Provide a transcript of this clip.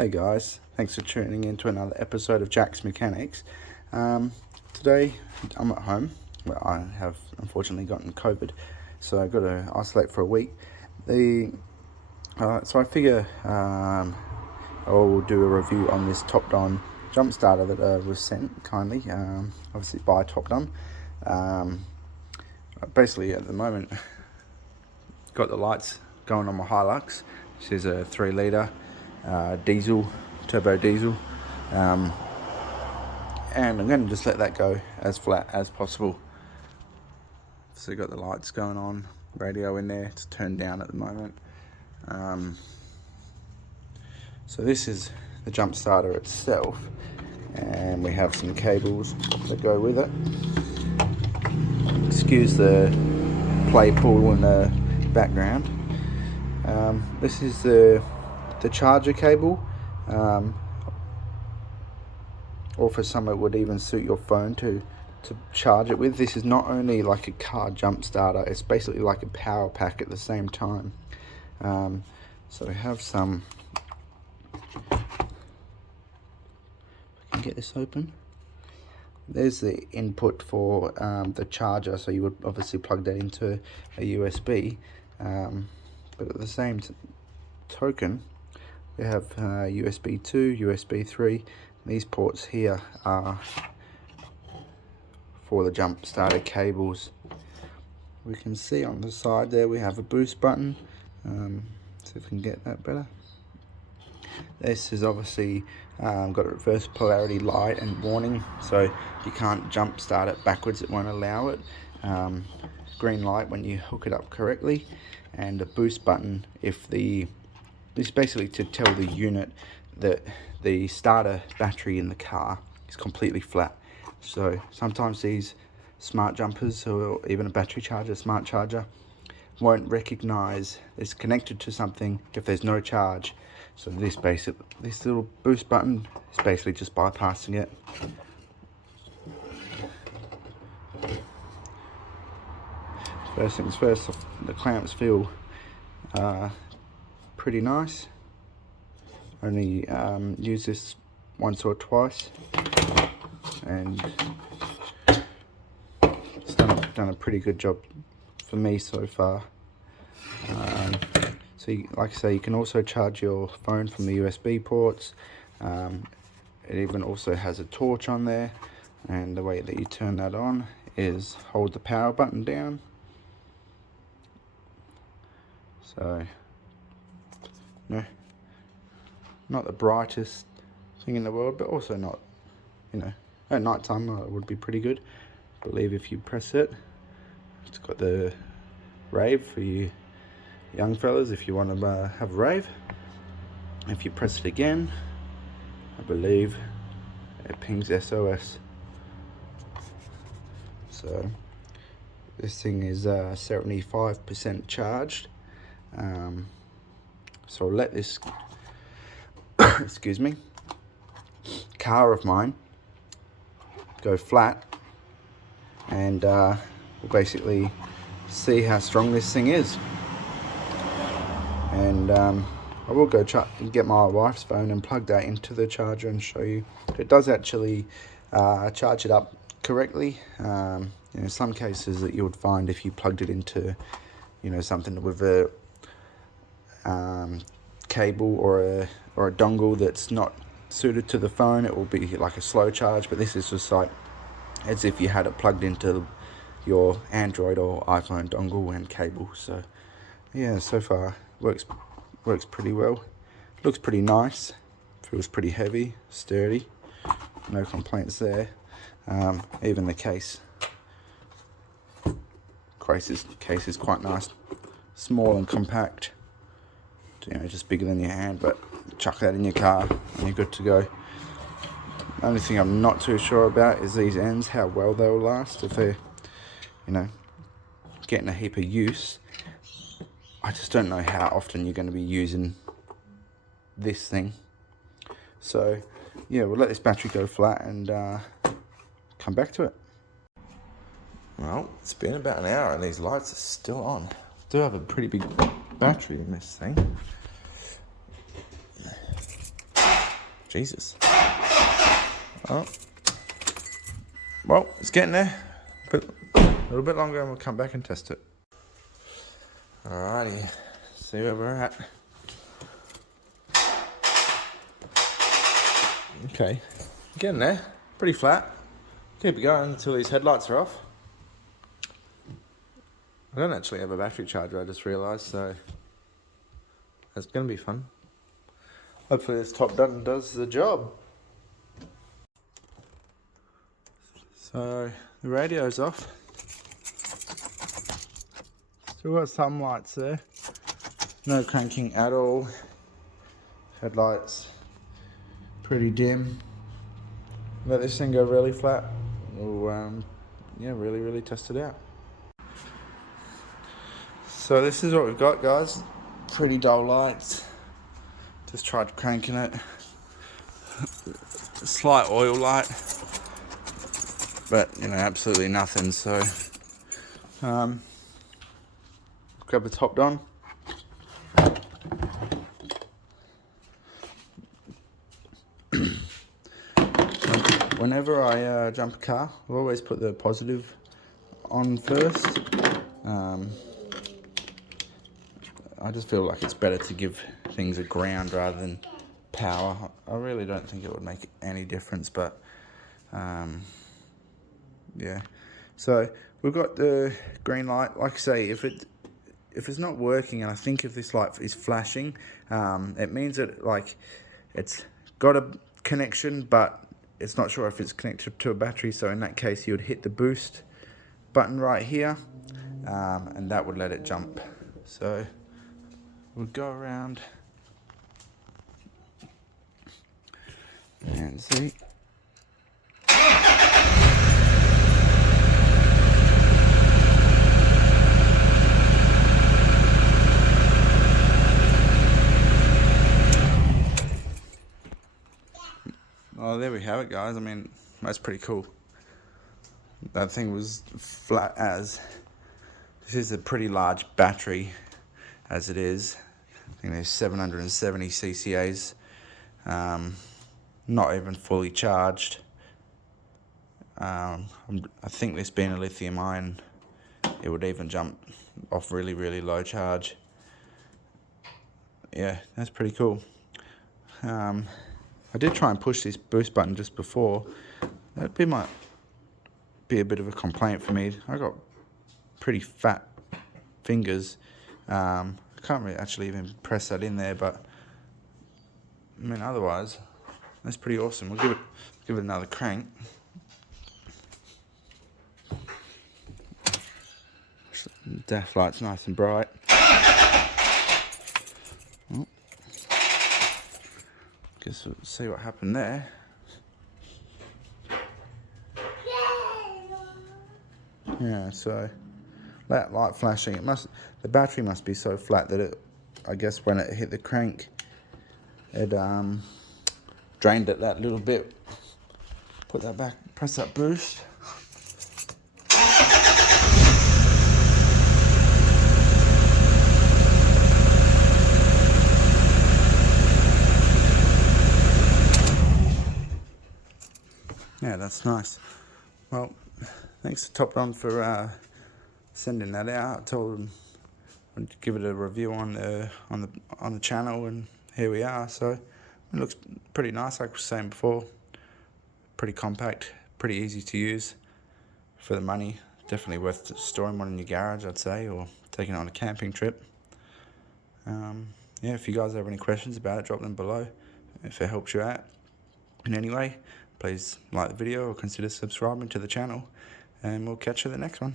Hey guys, thanks for tuning in to another episode of Jack's Mechanics. Today I'm at home. Well, I have unfortunately gotten COVID, so I've got to isolate for a week. So I figure I'll do a review on this TopDon jump starter that was sent kindly, obviously by TopDon. Basically at the moment, got the lights going on my Hilux. This is a 3 litre diesel, turbo diesel, and I'm going to just let that go as flat as possible. So got the lights going on, radio in there, it's turned down at the moment. So this is the jump starter itself, and we have some cables that go with it. Excuse the play pool in the background. This is the charger cable, or for some it would even suit your phone to charge it with. This is not only like a car jump starter, it's basically like a power pack at the same time. So we have some, if I can get this open. There's the input for the charger, so you would obviously plug that into a USB, but at the same token we have USB 2, USB 3. These ports here are for the jump starter cables. We can see on the side there we have a boost button. See if we can get that better. This is obviously got a reverse polarity light and warning, so you can't jump start it backwards, it won't allow it. Green light when you hook it up correctly, and a boost button if it's basically to tell the unit that the starter battery in the car is completely flat. So sometimes these smart jumpers, or even a battery charger, smart charger, won't recognize it's connected to something if there's no charge. So this little boost button is basically just bypassing it. First things first, the clamps feel pretty nice. Only use this once or twice, and it's done a pretty good job for me so far. So like I say, you can also charge your phone from the USB ports. It even also has a torch on there, and the way that you turn that on is hold the power button down. So no, not the brightest thing in the world, but also not, at night time it would be pretty good. I believe if you press it, it's got the rave for you young fellas if you want to have a rave. If you press it again, I believe it pings SOS. So this thing is 75% charged. So I'll let this excuse me, car of mine go flat, and we'll basically see how strong this thing is. And I will go get my wife's phone and plug that into the charger and show you. It does actually charge it up correctly. Some cases that you would find if you plugged it into something with a cable or a dongle that's not suited to the phone, it will be like a slow charge. But this is just like as if you had it plugged into your Android or iPhone dongle and cable. So yeah, so far works pretty well. Looks pretty nice, feels pretty heavy, sturdy, no complaints there. Even the case is quite nice, small and compact, just bigger than your hand, but chuck that in your car and you're good to go. The only thing I'm not too sure about is these ends, how well they'll last. If they're getting a heap of use, I just don't know how often you're going to be using this thing. So yeah, we'll let this battery go flat and come back to it. Well, it's been about an hour and these lights are still on. I do have a pretty big battery in this thing. Jesus. Oh. Well, it's getting there. But a little bit longer and we'll come back and test it. Alrighty, see where we're at. Okay, getting there. Pretty flat. Keep it going until these headlights are off. I don't actually have a battery charger, I just realised, so that's going to be fun. Hopefully this TopDon does the job. So the radio's off. Still got some lights there. No cranking at all. Headlights pretty dim. Let this thing go really flat. We'll yeah, really test it out. So this is what we've got, guys. Pretty dull lights. Just tried cranking it. A slight oil light, but you know, absolutely nothing. So grab the TopDon. Whenever I jump a car, I'll always put the positive on first. I just feel like it's better to give things a ground rather than power. I really don't think it would make any difference, but yeah. So we've got the green light. Like I say, if it's not working, and I think if this light is flashing, it means that like it's got a connection, but it's not sure if it's connected to a battery. So in that case, you would hit the boost button right here, and that would let it jump. So we'll go around and see. Oh, there we have it, guys. I mean, that's pretty cool. That thing was flat as. This is a pretty large battery as it is. I think there's 770 ccas. Not even fully charged. I think this being a lithium ion, it would even jump off really low charge. Yeah, that's pretty cool. I did try and push this boost button just before. That might be a bit of a complaint for me. I got pretty fat fingers. I can't really actually even press that in there, but I mean, otherwise, that's pretty awesome. We'll give it another crank. Dash light's nice and bright. Oh. Guess we'll see what happened there. Yeah, so that light flashing, the battery must be so flat that it, I guess when it hit the crank, it drained it that little bit. Put that back, press that boost. Yeah, that's nice. Well, thanks to TopDon for sending that out. I told them I'd give it a review on the channel, and here we are. So it looks pretty nice, like I was saying before. Pretty compact, pretty easy to use for the money. Definitely worth storing one in your garage, I'd say, or taking it on a camping trip. Yeah, if you guys have any questions about it, drop them below. If it helps you out in any way, please like the video or consider subscribing to the channel, and we'll catch you in the next one.